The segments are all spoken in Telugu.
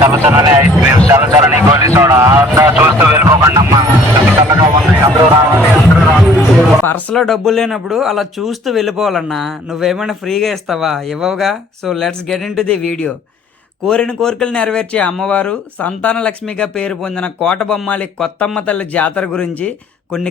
చల్లచలని ఐస్ క్రీమ్స్, చల్లచలని గోలీ సోడా అంతా చూస్తూ వెళ్ళిపోకండి అమ్మా. చల్లగా ఉన్నాయి, అందరూ రావాలి, అందరూ రావాలి. పర్సులో డబ్బులు లేనప్పుడు అలా చూస్తూ వెళ్ళిపోవాలన్నా. నువ్వేమైనా ఫ్రీగా ఇస్తావా? ఇవ్వవుగా. So let's get into the video. కోరిన కోరికలు నెరవేర్చే అమ్మవారు, సంతాన లక్ష్మిగా పేరు పొందిన కోటబొమ్మాలి కొత్తమ్మ తల్లి జాతర గురించి కొన్ని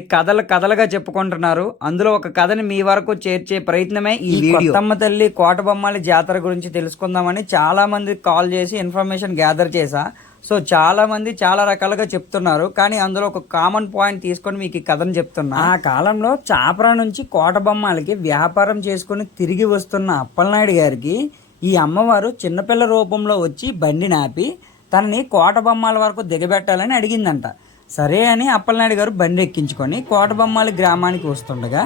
కథలుగా చెప్పుకుంటున్నారు. అందులో ఒక కథని మీ వరకు చేర్చే ప్రయత్నమే ఈ వీడియో. కొత్తమ్మ తల్లి కోటబొమ్మాలి జాతర గురించి తెలుసుకుందామని చాలా మంది కాల్ చేసి ఇన్ఫర్మేషన్ గ్యాదర్ చేశా. సో చాలా మంది చాలా రకాలుగా చెప్తున్నారు, కానీ అందులో ఒక కామన్ పాయింట్ తీసుకొని మీకు ఈ కథను చెప్తున్నా. ఆ కాలంలో చాపరా నుంచి కోటబొమ్మాలికి వ్యాపారం చేసుకుని తిరిగి వస్తున్న అప్పలనాయుడు గారికి ఈ అమ్మవారు చిన్నపిల్ల రూపంలో వచ్చి బండి నాపి తనని కోటబొమ్మాల వరకు దిగబెట్టాలని అడిగిందంట. సరే అని అప్పలనాయుడు గారు బండి ఎక్కించుకొని కోటబొమ్మాలి గ్రామానికి వస్తుండగా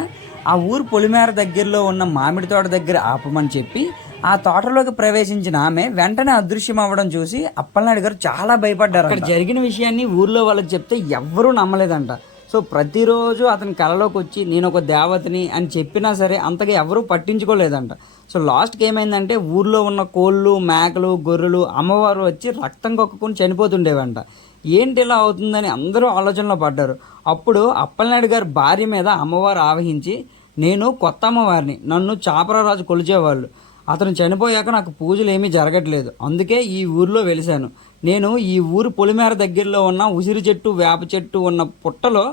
ఆ ఊరు పొలిమేర దగ్గరలో ఉన్న మామిడి తోట దగ్గర ఆపమని చెప్పి ఆ తోటలోకి ప్రవేశించిన ఆమె వెంటనే అదృశ్యం అవ్వడం చూసి అప్పలనాయుడు గారు చాలా భయపడ్డారు. అక్కడ జరిగిన విషయాన్ని ఊర్లో వాళ్ళకి చెప్తే ఎవ్వరూ నమ్మలేదంట. సో ప్రతిరోజు అతని కళలోకి వచ్చి నేను ఒక దేవతని అని చెప్పినా సరే అంతగా ఎవరూ పట్టించుకోలేదంట. సో లాస్ట్కి ఏమైందంటే ఊర్లో ఉన్న కోళ్ళు, మేకలు, గొర్రెలు అమ్మవారు వచ్చి రక్తం కొక్కుని చనిపోతుండేవంట. ఏంటి ఇలా అవుతుందని అందరూ ఆలోచనలో పడ్డారు. అప్పుడు అప్పలనాయుడు గారి భార్య మీద అమ్మవారు ఆవహించి, నేను కొత్త అమ్మవారిని, నన్ను చాపరారాజు కొలిచేవాళ్ళు, అతను చనిపోయాక నాకు పూజలు ఏమీ జరగట్లేదు, అందుకే ఈ ఊరిలో వెలిశాను. నేను ఈ ఊరు పొలిమేర దగ్గరలో ఉన్న ఉసిరి చెట్టు, వేప చెట్టు ఉన్న పుట్టలో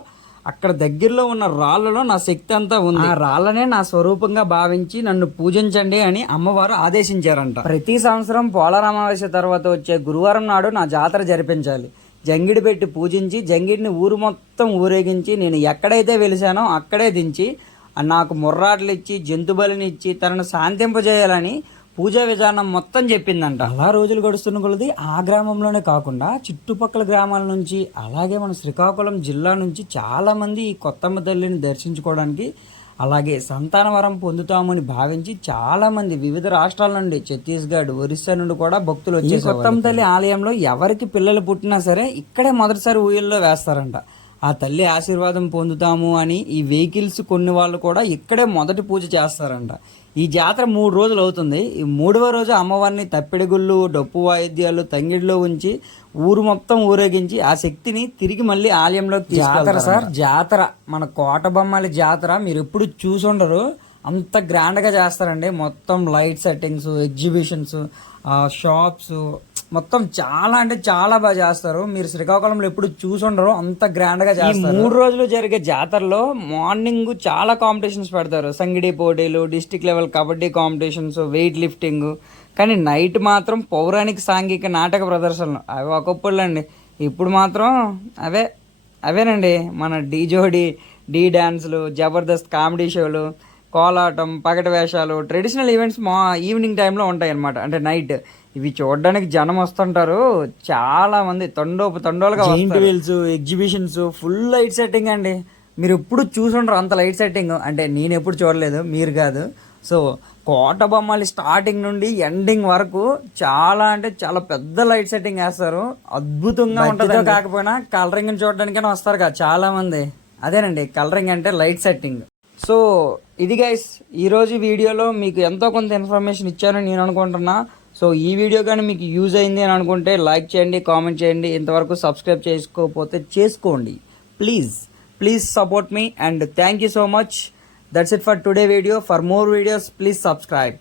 అక్కడ దగ్గరలో ఉన్న రాళ్లలో నా శక్తి అంతా ఉంది. ఆ రాళ్లనే నా స్వరూపంగా భావించి నన్ను పూజించండి అని అమ్మవారు ఆదేశించారంట. ప్రతి సంవత్సరం పోలార అమావాస్య తర్వాత వచ్చే గురువారం నాడు నా జాతర జరిపించాలి. జంగిడి పెట్టి పూజించి జంగిడిని ఊరు మొత్తం ఊరేగించి నేను ఎక్కడైతే వెలిశానో అక్కడే దించి నాకు ముర్రాట్లు ఇచ్చి జంతుబలిని ఇచ్చి తనను శాంతింపజేయాలని పూజా విధానం మొత్తం చెప్పిందంట. అలా రోజులు గడుస్తున్న కొలది ఆ గ్రామంలోనే కాకుండా చుట్టుపక్కల గ్రామాల నుంచి, అలాగే మన శ్రీకాకుళం జిల్లా నుంచి చాలా మంది ఈ కొత్తమ్మ తల్లిని దర్శించుకోవడానికి, అలాగే సంతానవరం పొందుతామని భావించి చాలా మంది వివిధ రాష్ట్రాల నుండి, ఛత్తీస్గఢ్, ఒరిస్సా నుండి కూడా భక్తులు వచ్చి కొత్తమ్మ తల్లి ఆలయంలో ఎవరికి పిల్లలు పుట్టినా సరే ఇక్కడే మొదటిసారి ఊయల్లో వేస్తారంట. ఆ తల్లి ఆశీర్వాదం పొందుతాము అని ఈ వెహికల్స్ కొన్ని వాళ్ళు కూడా ఇక్కడే మొదటి పూజ చేస్తారంట. ఈ జాతర 3 రోజులు అవుతుంది. ఈ 3వ రోజు అమ్మవారిని తప్పిడిగుళ్ళు, డప్పు వాయిద్యాలు, తంగిడిలో ఉంచి ఊరు మొత్తం ఊరేగించి ఆ శక్తిని తిరిగి మళ్ళీ ఆలయంలోకి తీసుకెళ్తారు. సార్ జాతర మన కోటబొమ్మాలి జాతర మీరు ఎప్పుడు చూసుండరు, అంత గ్రాండ్గా చేస్తారండి. మొత్తం లైట్ సెట్టింగ్స్, ఎగ్జిబిషన్స్, షాప్స్ మొత్తం చాలా అంటే చాలా బాగా చేస్తారు. మీరు శ్రీకాకుళంలో ఎప్పుడు చూసుండరు, అంత గ్రాండ్గా చేస్తారు. 3 రోజులు జరిగే జాతరలో మార్నింగ్ చాలా కాంపిటీషన్స్ పెడతారు. సంగిడి పోటీలు, district level kabaddi competitions, weight lifting. కానీ నైట్ మాత్రం పౌరాణిక సాంఘిక నాటక ప్రదర్శనలు. అవి ఒకప్పుడు అండి, ఇప్పుడు మాత్రం అవేనండి మన డీ జోడీ, డీ డ్యాన్సులు, జబర్దస్త్ కామెడీ షోలు, కోలాటం, పగటి వేషాలు, ట్రెడిషనల్ ఈవెంట్స్ ఈవినింగ్ టైంలో ఉంటాయి అన్నమాట. అంటే నైట్ ఇవి చూడడానికి జనం వస్తుంటారు, చాలా మంది తండోలుగా. Wheels, exhibitions, full light setting అండి. మీరు ఎప్పుడు చూసుంటారు అంత లైట్ సెట్టింగ్. అంటే నేను ఎప్పుడు చూడలేదు, మీరు కాదు. సో కోటబొమ్మాలి స్టార్టింగ్ నుండి ఎండింగ్ వరకు చాలా అంటే చాలా పెద్ద లైట్ సెట్టింగ్ వేస్తారు, అద్భుతంగా ఉంటుంది. కాకపోయినా కలరింగ్ చూడడానికైనా వస్తారు కదా చాలా మంది. అదేనండి కలరింగ్ అంటే లైట్ సెట్టింగ్. సో ఇది గైస్, ఈరోజు వీడియోలో మీకు ఎంతో కొంత ఇన్ఫర్మేషన్ ఇచ్చానని నేను అనుకుంటున్నా. సో ఈ వీడియో కానీ మీకు యూజ్ అయింది అని అనుకుంటే లైక్ చేయండి, కామెంట్ చేయండి. ఇంతవరకు సబ్స్క్రైబ్ చేసుకోకపోతే చేసుకోండి. Please support me and thank you so much. That's it for today video. For more videos please subscribe.